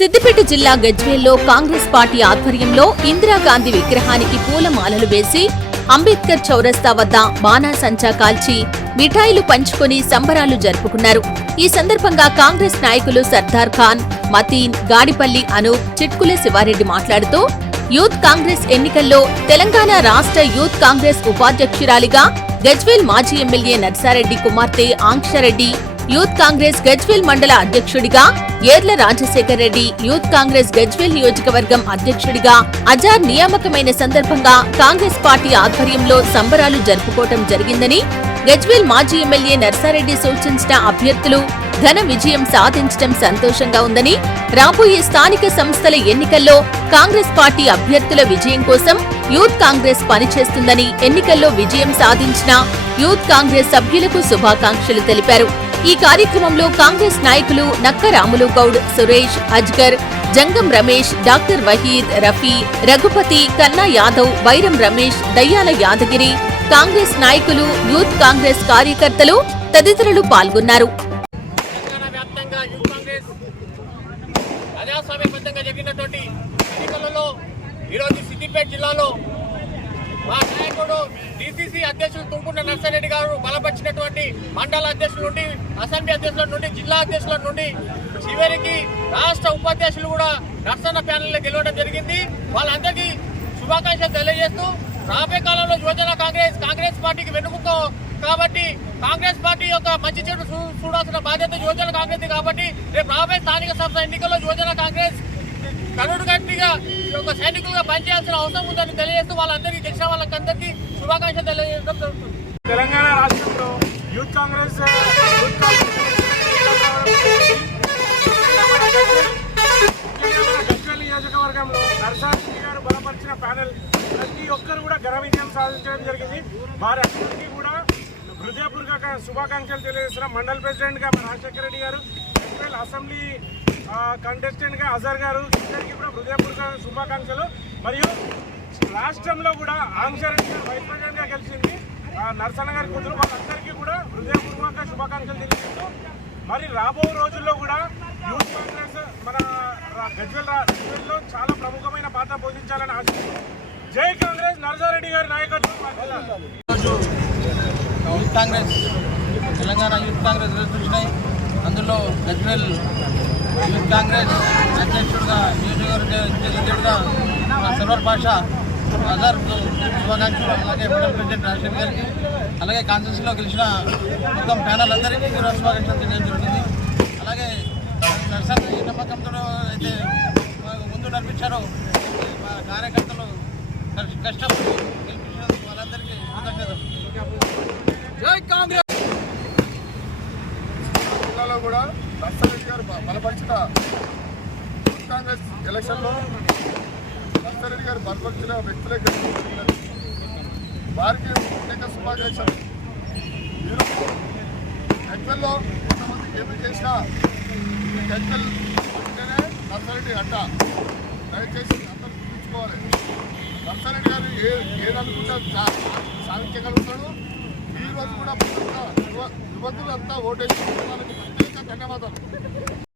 సిద్దిపేట జిల్లా గజ్వేల్లో కాంగ్రెస్ పార్టీ ఆధ్వర్యంలో ఇందిరాగాంధీ విగ్రహానికి పూలమాలలు వేసి అంబేద్కర్ చౌరస్తా వద్ద బాణాసంచా కాల్చి మిఠాయిలు పంచుకొని సంబరాలు జరుపుకున్నారు. ఈ సందర్భంగా కాంగ్రెస్ నాయకులు సర్దార్ ఖాన్, మతీన్, గాడిపల్లి అనూప్, చిట్కుల శివారెడ్డి మాట్లాడుతూ యూత్ కాంగ్రెస్ ఎన్నికల్లో తెలంగాణ రాష్ట్ర యూత్ కాంగ్రెస్ ఉపాధ్యక్షురాలిగా గజ్వేల్ మాజీ ఎమ్మెల్యే నర్సారెడ్డి కుమార్తె ఆంక్షరెడ్డి, యూత్ కాంగ్రెస్ గజ్వేల్ మండల అధ్యక్షుడిగా ఏర్ల రాజశేఖర్ రెడ్డి, యూత్ కాంగ్రెస్ గజ్వేల్ నియోజకవర్గం అధ్యక్షుడిగా అజార్ నియామకమైన సందర్భంగా కాంగ్రెస్ పార్టీ ఆధ్వర్యంలో సంబరాలు జరుపుకోవటం జరిగిందని, గజ్వేల్ మాజీ ఎమ్మెల్యే నర్సారెడ్డి సూచించిన అభ్యర్థులు ఘన విజయం సాధించడం సంతోషంగా ఉందని, రాబోయే స్థానిక సంస్థల ఎన్నికల్లో కాంగ్రెస్ పార్టీ అభ్యర్థుల విజయం కోసం యూత్ కాంగ్రెస్ పనిచేస్తుందని, ఎన్నికల్లో విజయం సాధించిన యూత్ కాంగ్రెస్ సభ్యులకు శుభాకాంక్షలు తెలిపారు. ఈ కార్యక్రమంలో కాంగ్రెస్ నాయకులు నక్క రాములు గౌడ్, సురేష్, అజ్గర్, జంగం రమేష్, డాక్టర్ వహీద్, రఫీ, రఘుపతి, కన్నా యాదవ్, వైరం రమేష్, దయ్యాల యాదగిరి, కాంగ్రెస్ నాయకులు, యూత్ కాంగ్రెస్ కార్యకర్తలు తదితరులు పాల్గొన్నారు. సిద్దిపేట జిల్లాలో మా నాయకుడు డిసిసి అధ్యక్షులు తుంకున్న నర్సారెడ్డి గారు బలపరిచినటువంటి మండల అధ్యక్షుల నుండి, అసెంబ్లీ అధ్యక్షుల నుండి, జిల్లా అధ్యక్షుల నుండి చివరికి రాష్ట్ర ఉపాధ్యక్షులు కూడా నర్సన్న ప్యానెల్లో గెలవడం జరిగింది. వాళ్ళందరికీ శుభాకాంక్షలు తెలియజేస్తూ రాబోయే కాలంలో యువజన కాంగ్రెస్ పార్టీకి వెన్నుముక కాబట్టి కాంగ్రెస్ పార్టీ యొక్క మంచి చెడు చూడాల్సిన బాధ్యత యువజన కాంగ్రెస్ కాబట్టి రేపు రాబోయే స్థానిక సంస్థ ఎన్నికల్లో యువజన కాంగ్రెస్ కరుడు గట్టిగా ఒక సైనికులుగా పనిచేయాల్సిన అవసరం ఉందని తెలియజేస్తూ వాళ్ళందరికీ గెలిచిన వాళ్ళకందరికీ శుభాకాంక్షలు తెలియజేయడం జరుగుతుంది. తెలంగాణ రాష్ట్రంలో యూత్ కాంగ్రెస్ గజ్వేల్ నియోజకవర్గంలో నర్సారెడ్డి గారు బలపరిచిన ప్యానెల్ ప్రతి ఒక్కరు కూడా ఘన విజయం సాధించడం జరిగింది. వారి అందరికీ కూడా హృదయపూర్వక శుభాకాంక్షలు తెలియజేస్తున్న మండల ప్రెసిడెంట్ గా రాజశేఖర రెడ్డి గారు, గజ్వేల్ అసెంబ్లీ కంటెస్టెంట్ గా అజర్ గారు, ఇద్దరికి కూడా హృదయపూర్వక శుభాకాంక్షలు. మరియు రాష్ట్రంలో కూడా ఆంక్షరెడ్డి గారు వైస్ ప్రెసిడెంట్ గా గెలిచింది నర్సన్న గారి కూతురు, వాళ్ళందరికీ కూడా హృదయపూర్వక శుభాకాంక్షలు తెలియజేస్తూ మరి రాబో రోజుల్లో కూడా యూత్ కాంగ్రెస్ మన గజ్వేల్లో చాలా ప్రముఖమైన పాత్ర పోషించాలని ఆశిస్తున్నాం. జై కాంగ్రెస్, నర్సారెడ్డి గారి నాయకత్వం. యూత్ కాంగ్రెస్ తెలంగాణ యూత్ కాంగ్రెస్ చూసినాయి. అందులో గజ్వేల్ యూత్ కాంగ్రెస్ అధ్యక్షుడిగా, నియోజకవర్గ అధ్యక్షుడిగా సర్వర్ భాష అజర్కు శుభాకాంక్షలు, అలాగే మండల ప్రెసిడెంట్ రాజశేఖర్ గారికి, అలాగే కాన్స్టిట్యూన్సీలో గెలిచిన మొత్తం ప్యానల్ అందరికీ శుభాకాంక్షలు తెలియడం జరుగుతుంది. అలాగే నర్సరీ నమ్మకంతో అయితే ముందు నడిపించారో మా కార్యకర్తలు కష్టపడి గెలిపించినందుకు వాళ్ళందరికీ కృతజ్ఞతలు. జై కాంగ్రెస్. జిల్లాలో కూడా నర్సారెడ్డి గారు బలపరిచిన యూత్ కాంగ్రెస్ ఎలక్షన్లో నర్సారెడ్డి గారు బలపరిచిన వ్యక్తులే గెలుస్తున్నారు. వారికి ప్రత్యేక శుభాకాంక్షలు. మీరు గజ్వేల్లో కొంతమందికి ఏమి చేసినా గజ్వేల్ అంటేనే నర్సారెడ్డి అడ్డ. దయచేసి అందరూ గుర్తుంచుకోవాలి. నర్సారెడ్డి గారు ఏదనుకుంటే సాధించగలుగుతాడు. ఈ రోజు కూడా యువకులంతా ఓటేసి వాళ్ళకి ప్రత్యేక ధన్యవాదాలు.